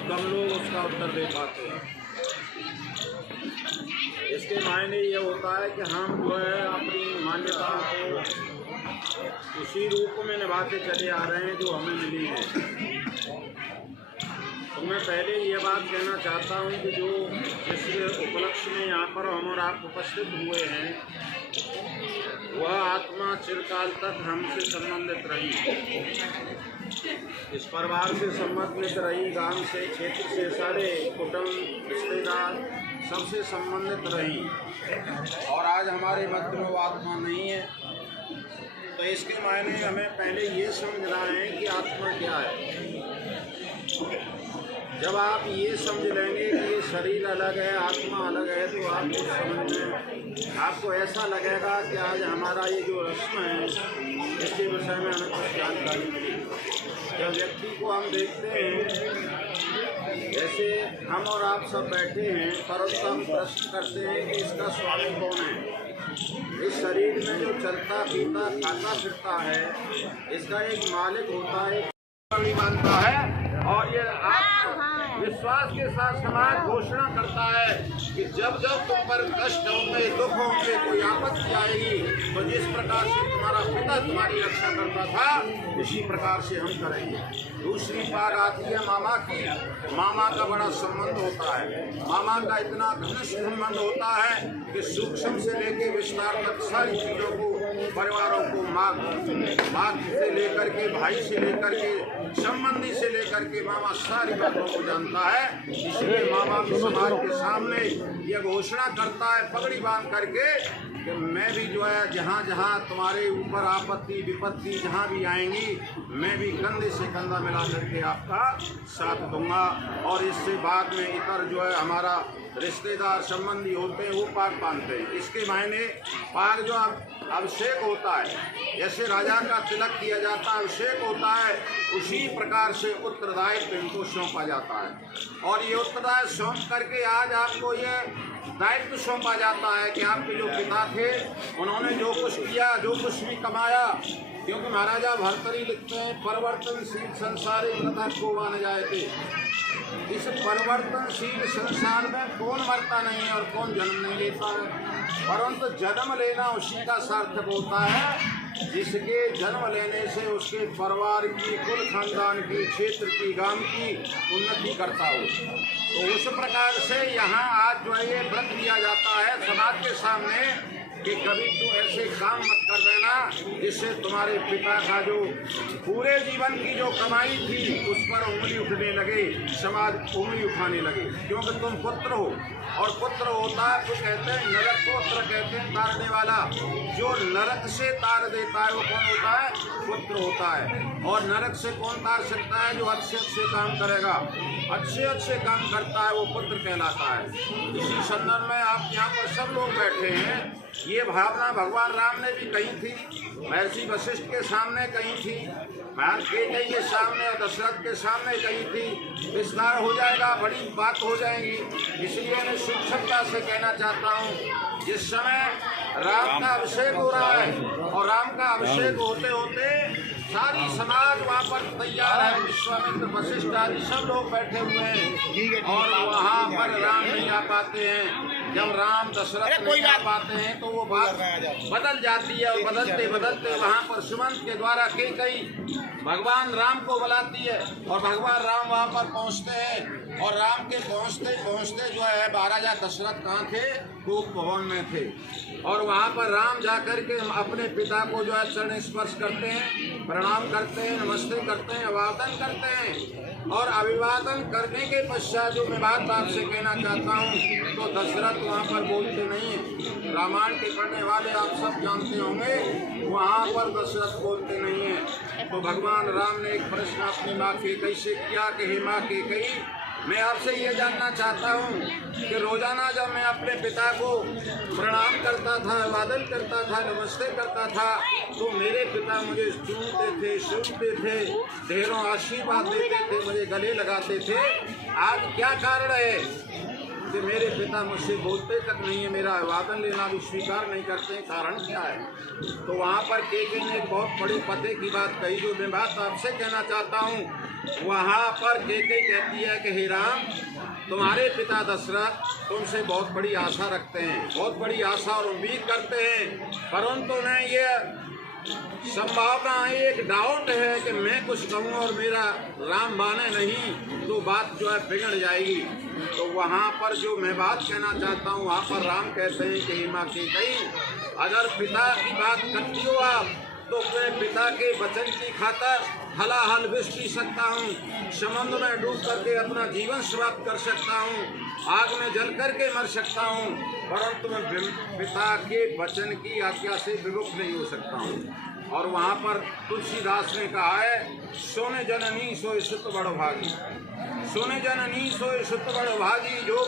कम लोग उसका उत्तर दे पाते हैं। इसके मायने ये होता है कि हम जो है अपनी मान्यताओं को उसी रूप में निभाते चले आ रहे हैं जो हमें मिली है। तो मैं पहले ये बात कहना चाहता हूँ कि जो इस उपलक्ष्य में यहाँ पर हम और आप उपस्थित हुए हैं, वह आत्मा चिरकाल तक हमसे संबंधित रही, इस परिवार से संबंधित रही, गांव से, क्षेत्र से, सारे कुटुंब रिश्तेदार सबसे संबंधित रही, और आज हमारे मध्य में वो आत्मा नहीं है। तो इसके मायने हमें पहले ये समझना है कि आत्मा क्या है। जब आप ये समझ लेंगे कि ये शरीर अलग है, आत्मा अलग है, तो आपको समझ में आपको ऐसा लगेगा कि आज हमारा ये जो रस्म है इसके विषय में हमें कुछ जानकारी मिली। जब व्यक्ति को हम देखते हैं, जैसे हम और आप सब बैठे हैं, परंतु हम प्रश्न करते हैं कि इसका स्वामी कौन है। इस शरीर में जो चलता पीता खाता फिरता है, इसका एक मालिक होता है, एक मानता है, और ये आप विश्वास के साथ समाज घोषणा करता है कि जब जब तुम पर कष्ट होंगे, दुख होंगे, कोई आपत्ति आएगी, तो जिस प्रकार से तुम्हारा पिता तुम्हारी रक्षा करता था, इसी प्रकार से हम करेंगे। दूसरी बात आती है मामा की। मामा का बड़ा संबंध होता है। मामा का इतना घनिष्ठ संबंध होता है कि सूक्ष्म से लेकर विस्तार तक सारी चीज़ों को, परिवारों को, माँ से लेकर के, भाई से लेकर के, संबंधी से लेकर के, मामा सारी बातों को जानता है। इसलिए मामा भी समाज के सामने यह घोषणा करता है पगड़ी बांध करके कि मैं भी जो है जहाँ जहाँ तुम्हारे ऊपर आपत्ति विपत्ति जहाँ भी आएंगी, मैं भी कंधे से कंधा मिला करके आपका साथ दूंगा। और इससे बाद में इतर जो है हमारा रिश्तेदार संबंधी होते हैं, वो पाग बांधते हैं। इसके मायने पाग जो अभिषेक होता है, जैसे राजा का तिलक किया जाता है, अभिषेक होता है, उसी प्रकार से उत्तरदायित्व इनको सौंपा जाता है। और ये उत्तरदायित्व सौंप करके आज आपको ये दायित्व सौंपा जाता है कि आपके जो पिता थे, उन्होंने जो कुछ किया, जो कुछ भी कमाया, क्योंकि महाराजा भर्तृहरि लिखते हैं परिवर्तनशील संसारे तथा को मान जाए थे। इस परिवर्तनशील संसार में कौन मरता नहीं है और कौन जन्म नहीं लेता है, परंतु जन्म लेना उसी का सार्थक होता है जिसके जन्म लेने से उसके परिवार की, कुल खानदान की, क्षेत्र की, गांव की उन्नति करता हो। तो उस प्रकार से यहाँ आज जो है ये व्रत लिया जाता है समाज के सामने कि कभी तू ऐसे काम मत कर देना जिससे तुम्हारे पिता का जो पूरे जीवन की जो कमाई थी उस पर उंगली उठने लगे, समाज उंगली उठाने लगे, क्योंकि तुम पुत्र हो। और पुत्र होता है तो कहते हैं नरक पुत्र, कहते हैं तारने वाला। जो नरक से तार देता है वो कौन होता है? पुत्र होता है। और नरक से कौन तार सकता है? जो अच्छे अच्छे काम करेगा, अच्छे अच्छे काम करता है, वो पुत्र कहलाता है। इसी संदर्भ में आप यहाँ पर सब लोग बैठे हैं, ये भावना भगवान राम ने भी कही थी, महर्षि वशिष्ठ के सामने कही थी, महाराज केकई के सामने और दशरथ के सामने कही थी। विस्तार हो जाएगा, बड़ी बात हो जाएगी, इसलिए मैं सूक्ष्मता से कहना चाहता हूँ। जिस समय राम का अभिषेक हो रहा है और राम का अभिषेक होते होते सारी समाज वहाँ पर तैयार है, विश्वामित्र वशिष्ठ आदि सब लोग बैठे हुए हैं, और वहाँ पर राम नहीं आ पाते हैं। जब राम दशरथ नहीं आ पाते हैं तो वो बात बदल जाती है, और बदलते बदलते वहाँ पर सुमंत के द्वारा केकई भगवान राम को बुलाती है, और भगवान राम वहाँ पर पहुँचते हैं। और राम के पहुँचते पहुँचते जो है महाराजा दशरथ कहाँ थे? गोप भवन में थे। और वहाँ पर राम जाकर के अपने पिता को जो है चरण स्पर्श करते हैं, प्रणाम करते हैं, नमस्ते करते हैं, अभिवादन करते हैं। और अभिवादन करने के पश्चात जो मैं बात आपसे कहना चाहता हूँ, तो दशरथ वहाँ पर बोलते नहीं हैं। रामायण के पढ़ने वाले आप सब जानते होंगे, वहाँ पर दशरथ बोलते नहीं हैं। तो भगवान राम ने एक प्रश्न अपनी माँ केकई से किया कि हे माँ केकई, मैं आपसे ये जानना चाहता हूँ कि रोजाना जब मैं अपने पिता को प्रणाम करता था, अभिवादन करता था, नमस्ते करता था, तो मेरे पिता मुझे चूमते थे, सुनते थे, ढेरों आशीर्वाद देते थे, मुझे गले लगाते थे। आज क्या कारण है कि मेरे पिता मुझसे बोलते तक नहीं है, मेरा अभिवादन लेना भी स्वीकार नहीं करते हैं? कारण क्या है? तो वहाँ पर केकई ने एक बहुत बड़ी पते की बात कही, जो मैं बात आपसे कहना चाहता हूँ वहाँ पर कैकेयी कहती है कि हे राम, तुम्हारे पिता दशरथ तुमसे बहुत बड़ी आशा रखते हैं, बहुत बड़ी आशा और उम्मीद करते हैं, परंतु उन्हें ये संभावना एक डाउट है कि मैं कुछ कहूँ और मेरा राम माने नहीं तो बात जो है बिगड़ जाएगी। तो वहाँ पर जो मैं बात कहना चाहता हूँ, वहाँ पर राम कहते हैं कि माँ कैकेयी, अगर पिता की बात करती हो आप तो मैं पिता के वचन की खातर हलाहल विष पी सकता हूँ, समुद्र में डूब करके अपना जीवन समाप्त कर सकता हूँ, आग में जल करके मर सकता हूँ, परंतु मैं पिता के वचन की आज्ञा से विमुख नहीं हो सकता हूँ। और वहाँ पर तुलसीदास ने कहा है, सोने जननी सोए सुत बड़ भागी, सोने जननी सोए सुत बड़ भागी, जो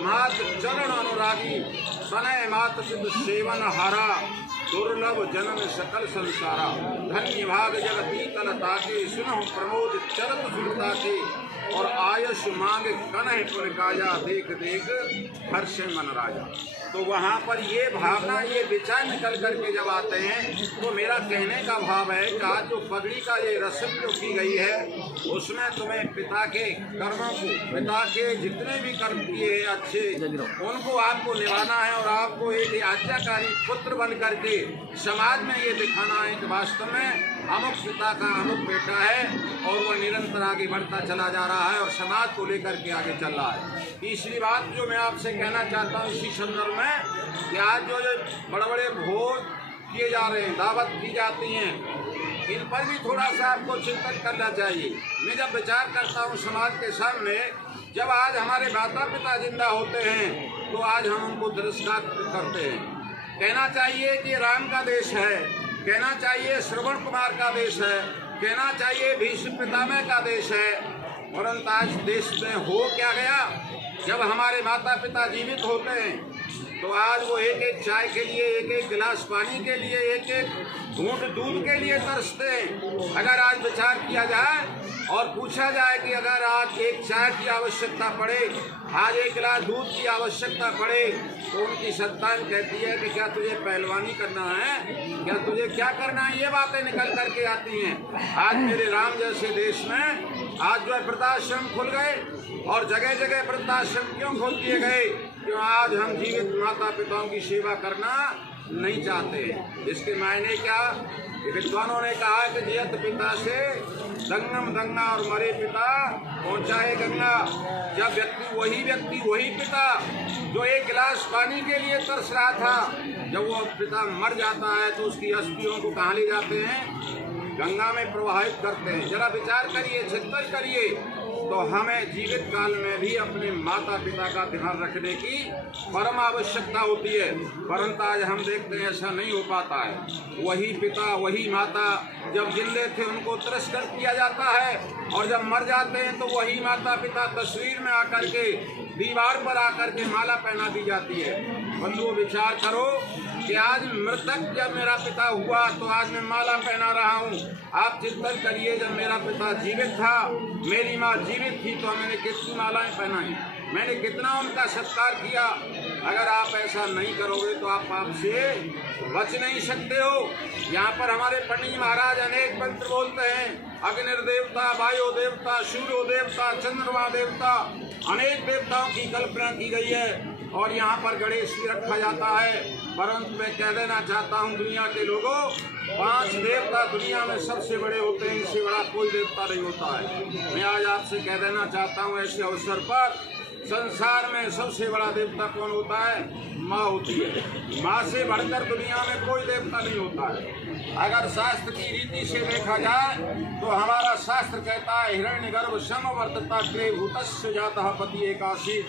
मात चरण अनुरागी, सनय मात सिद्ध सेवन हारा, दुर्लभ जनन सकल संसारा, धन्य भाग जगती तलता के, सुनहु प्रमोद चरत सुनता के, और आयुष मांग कनह पुन काया, देख देख हर्ष मन राजा। तो वहाँ पर ये भावना, ये विचार निकल करके जब आते हैं तो मेरा कहने का भाव है कि आज जो पगड़ी का ये रस्म जो की गई है उसमें तुम्हें पिता के कर्मों को, पिता के जितने भी कर्म किए हैं अच्छे, उनको आपको निभाना है और आपको एक आज्ञाकारी पुत्र बन करके समाज में ये दिखाना है कि वास्तव में अमुक पिता का अमुक बेटा है और वह निरंतर आगे बढ़ता चला जा रहा है और समाज को लेकर के आगे चल रहा है। तीसरी बात जो मैं आपसे कहना चाहता हूँ इसी संदर्भ में कि आज जो बड़े बड़े भोज किए जा रहे हैं, दावत की जाती हैं, इन पर भी थोड़ा सा आपको चिंतन करना चाहिए। मैं जब विचार करता हूँ समाज के सामने, जब आज हमारे माता पिता जिंदा होते हैं तो आज हम उनको तिरस्कार करते हैं। कहना चाहिए कि राम का देश है, कहना चाहिए श्रवण कुमार का देश है, कहना चाहिए भीष्म पितामह का देश है, परंतु आज देश में हो क्या गया, जब हमारे माता पिता जीवित होते हैं तो आज वो एक एक चाय के लिए, एक एक गिलास पानी के लिए, एक एक घूंट दूध के लिए तरसते हैं। अगर आज विचार किया जाए और पूछा जाए कि अगर आज एक चाय की आवश्यकता पड़े, आज एक गिलास दूध की आवश्यकता पड़े, तो उनकी संतान कहती है कि क्या तुझे पहलवानी करना है, क्या तुझे क्या करना है, ये बातें निकल करके आती हैं। आज मेरे राम जैसे देश में आज जो है वृद्धाश्रम खुल गए और जगह जगह वृद्धाश्रम क्यों खोल दिए गए? क्यों आज हम जीवित माता पिताओं की सेवा करना नहीं चाहते। इसके मायने क्या? विद्वानों ने कहा कि जियत पिता से दंगम दंगा और मरे पिता पहुँचाए गंगा। जब वही व्यक्ति वही पिता जो एक गिलास पानी के लिए तरस रहा था, जब वो पिता मर जाता है तो उसकी अस्थियों को कहाँ ले जाते हैं? गंगा में प्रवाहित करते हैं। जरा विचार करिए, चिंतन करिए। तो हमें जीवित काल में भी अपने माता पिता का ध्यान रखने की परम आवश्यकता होती है, परंतु आज हम देखते हैं ऐसा नहीं हो पाता है। वही पिता वही माता जब जिंदे थे उनको तिरस्कार किया जाता है और जब मर जाते हैं तो वही माता पिता तस्वीर में आकर के, दीवार पर आकर के माला पहना दी जाती है। बंधुओं, विचार करो कि आज मृतक जब मेरा पिता हुआ तो आज मैं माला पहना रहा हूँ। आप चिंतन करिए, जब मेरा पिता जीवित था, मेरी माँ जीवित थी, तो मैंने कितनी मालाएं पहनाई, मैंने कितना उनका सत्कार किया। अगर आप ऐसा नहीं करोगे तो आप पाप से बच नहीं सकते हो। यहाँ पर हमारे पंडित महाराज अनेक मंत्र बोलते हैं, अग्निर्देवता, वायु देवता, सूर्य देवता, चंद्रमा देवता, अनेक देवताओं की कल्पना की गई है और यहाँ पर गणेश भी रखा जाता है। परंतु मैं कह देना चाहता हूँ दुनिया के लोगों, 5 देवता दुनिया में सबसे बड़े होते हैं, इससे बड़ा कोई देवता नहीं होता है। मैं आज आपसे कह देना चाहता हूँ ऐसे अवसर पर, संसार में सबसे बड़ा देवता कौन होता है? माँ होती है। माँ से बढ़कर दुनिया में कोई देवता नहीं होता है। अगर शास्त्र की रीति से देखा जाए तो हमारा शास्त्र कहता है, हिरण्यगर्भ समवर्तता क्लेभूतस्य जातः पति एकासी।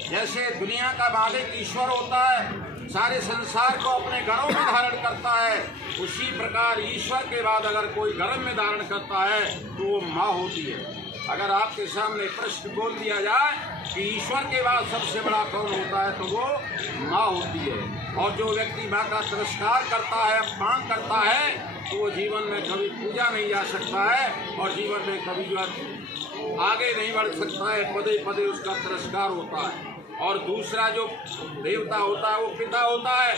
जैसे दुनिया का मालिक ईश्वर होता है, सारे संसार को अपने घरों में धारण करता है, उसी प्रकार ईश्वर के बाद अगर कोई गर्भ में धारण करता है तो वो माँ होती है। अगर आपके सामने प्रश्न बोल दिया जाए कि ईश्वर के बाद सबसे बड़ा कौन होता है, तो वो माँ होती है। और जो व्यक्ति माँ का तिरस्कार करता है, अपमान करता है, तो वो जीवन में कभी पूजा नहीं जा सकता है और जीवन में कभी जो आगे नहीं बढ़ सकता है, पदे पदे उसका तिरस्कार होता है। और दूसरा जो देवता होता है वो पिता होता है,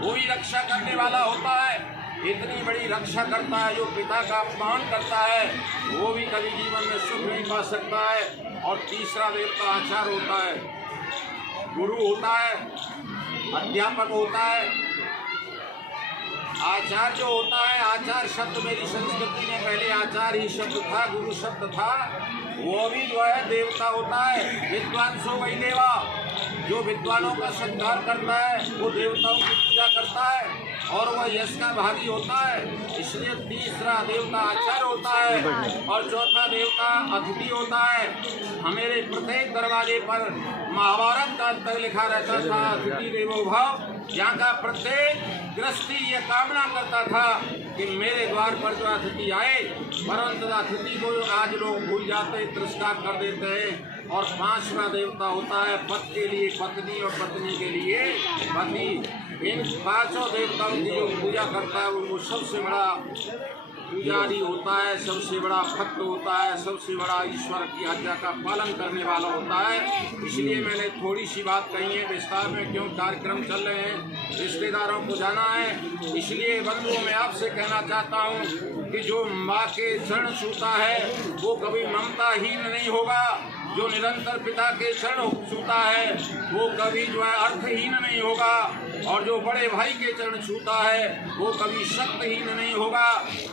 वो भी रक्षा करने वाला होता है। इतनी बड़ी रक्षा करता है, जो पिता का अपमान करता है वो भी कभी जीवन में सुख नहीं पा सकता है। और तीसरा देवता आचार्य होता है, गुरु होता है, अध्यापक होता है। आचार्य जो होता है, आचार्य शब्द मेरी संस्कृति में पहले आचार्य ही शब्द था, गुरु शब्द था, वो भी जो है देवता होता है। विद्वान सो वही देवा, जो विद्वानों का सत्कार करता है वो देवताओं की पूजा करता है और वह यश का भागी होता है। इसलिए तीसरा देवता आचार्य होता है और चौथा देवता अतिथि होता है। हमारे प्रत्येक दरवाजे पर महाभारत काल तक लिखा रहता था अतिथि देवो भव। यहाँ का प्रत्येक गृहस्थी ये कामना करता था कि मेरे द्वार पर जो अतिथि आए, परंतु अतिथि को आज लोग भूल जाते, तिरस्कार कर देते हैं। और पांचवा देवता होता है पति के लिए पत्नी और पत्नी के लिए पति। इन पांचों देवताओं की जो पूजा करता है वो सबसे बड़ा पुजारी होता है, सबसे बड़ा भक्त होता है, सबसे बड़ा ईश्वर की आज्ञा का पालन करने वाला होता है। इसलिए मैंने थोड़ी सी बात कही है विस्तार में, क्यों कार्यक्रम चल रहे हैं, रिश्तेदारों को जाना है। इसलिए बंधुओं मैं आपसे कहना चाहता हूँ कि जो माँ के चरण छूता है वो कभी ममताहीन नहीं होगा। जो निरंतर पिता के चरण छूता है वो कभी जो है अर्थहीन नहीं होगा। और जो बड़े भाई के चरण छूता है वो कभी शक्तिहीन नहीं होगा।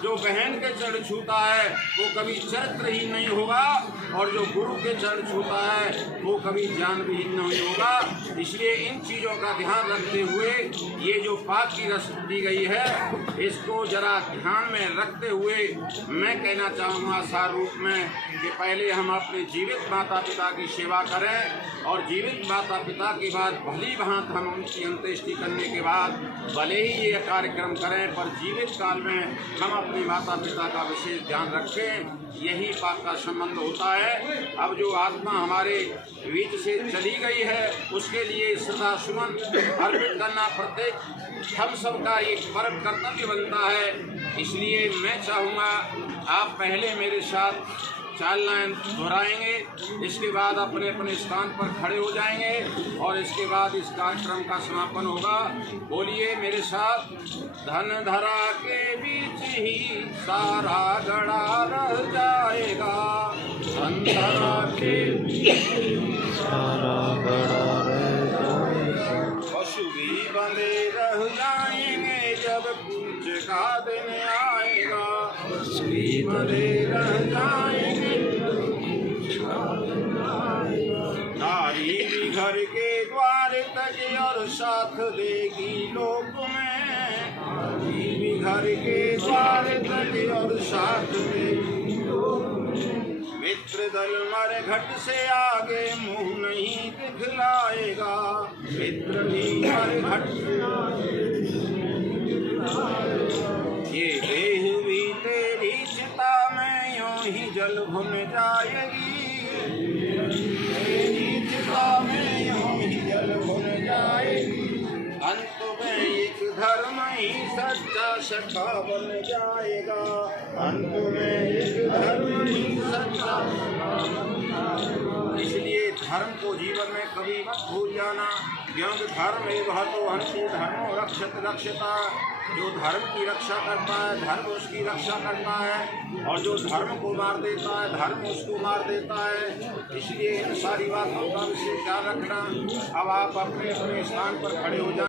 जो बहन के चरण छूता है वो कभी चरित्रहीन नहीं होगा। और जो गुरु के चरण छूता है वो कभी ज्ञानविहीन नहीं होगा। इसलिए इन चीज़ों का ध्यान रखते हुए ये जो पाक की रस्म दी गई है इसको जरा ध्यान में रखते हुए मैं कहना चाहूँगा सार रूप में कि पहले हम अपने जीवित माता पिता की सेवा करें और जीवित माता पिता के बाद भली भांत हम उनकी अंत्येष्टि करने के बाद भले ही ये कार्यक्रम करें, पर जीवित काल में हम अपने माता पिता का विशेष ध्यान रखें। यही पाक का संबंध होता है। अब जो आत्मा हमारे बीच से चली गई है उसके लिए श्रद्धा सुमन अर्पित करना प्रत्येक हम सबका एक परम कर्तव्य बनता है। इसलिए मैं चाहूँगा आप पहले मेरे साथ 4 लाइन दोहराएंगे, इसके बाद अपने अपने स्थान पर खड़े हो जाएंगे और इसके बाद इस कार्यक्रम का समापन होगा। बोलिए मेरे साथ। धन धरा के बीच ही सारा गड़ा रह जाएगा, धन धरा के बीच सारा गड़ा रह जाएगा, पशु भी बंधे रह जाएंगे जब पूज का दिन आएगा, पशु भी बंधे रह जाएंगे। नारी भी घर के द्वार तक और साथ देगी लोक में, नारी भी घर के द्वार तक और साथ देगी लोक में। मित्र दल मर घट से आगे मुंह नहीं दिखलाएगा, मित्र भी मर घट से आगे ये देह भी तेरी चिता में यूं ही जल भुन जाएगी, तेरी चिता में यूं ही जल भुन जाएगी। अंत में एक धर्म ही सच्चा सखा बन जाएगा, अंत में एक धर्म ही सच्चा सखा बन जाएगा। इसलिए धर्म को जीवन में कभी मत भूल जाना, क्योंकि धर्म एवं तो हंसी धर्मो रक्षत रक्षता। जो धर्म की रक्षा करता है धर्म उसकी रक्षा करता है, और जो धर्म को मार देता है धर्म उसको मार देता है। इसलिए इन सारी बातों का विशेष ख्याल रखना। अब आप अपने अपने स्थान पर खड़े हो जाए।